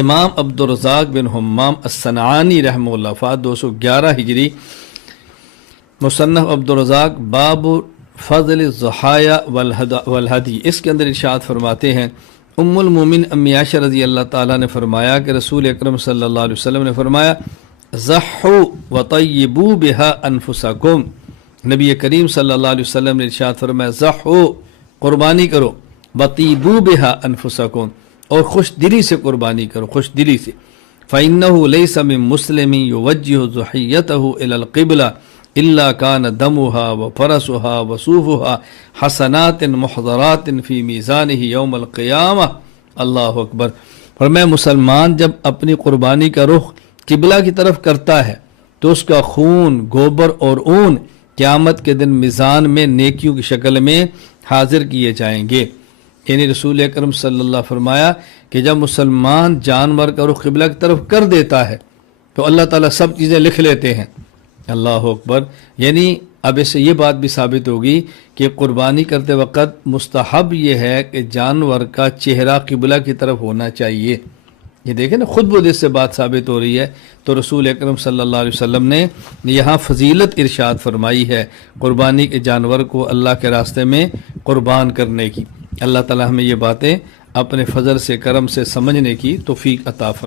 امام عبدالرزاق بن حمام الصنعانی رحمہ اللہ وفات 211 ہجری، مصنف عبدالرزاق باب فضل الضحایا والہدی، اس کے اندر ارشاد فرماتے ہیں ام المومن امی عائشہ رضی اللہ تعالیٰ نے فرمایا کہ رسول اکرم صلی اللہ علیہ وسلم نے فرمایا ضحوا وطیبوا بها انفسکم، نبی کریم صلی اللہ علیہ وسلم نے ارشاد فرمایا ضحوا، قربانی کرو، وطیبوا بها انفسکم، اور خوش دلی سے قربانی کرو، خوش دلی سے، فإنه ليس من مسلم يوجه ضحيته إلى القبلة إلا كان دمها وفرسها وصوفها حسنات محضرات في ميزانه يوم القيامة۔ اللہ اکبر۔ فرمایا مسلمان جب اپنی قربانی کا رخ قبلہ کی طرف کرتا ہے تو اس کا خون، گوبر اور اون قیامت کے دن میزان میں نیکیوں کی شکل میں حاضر کیے جائیں گے۔ یعنی رسول اکرم صلی اللہ فرمایا کہ جب مسلمان جانور کا رخ قبلہ کی طرف کر دیتا ہے تو اللہ تعالیٰ سب چیزیں لکھ لیتے ہیں۔ اللہ اکبر۔ یعنی اب اس سے یہ بات بھی ثابت ہوگی کہ قربانی کرتے وقت مستحب یہ ہے کہ جانور کا چہرہ قبلہ کی طرف ہونا چاہیے۔ یہ دیکھیں نا، خود بخود اس سے بات ثابت ہو رہی ہے۔ تو رسول اکرم صلی اللہ علیہ وسلم نے یہاں فضیلت ارشاد فرمائی ہے قربانی کے جانور کو اللہ کے راستے میں قربان کرنے کی۔ اللہ تعالیٰ ہمیں یہ باتیں اپنے فضل سے، کرم سے سمجھنے کی توفیق عطا فرمائے۔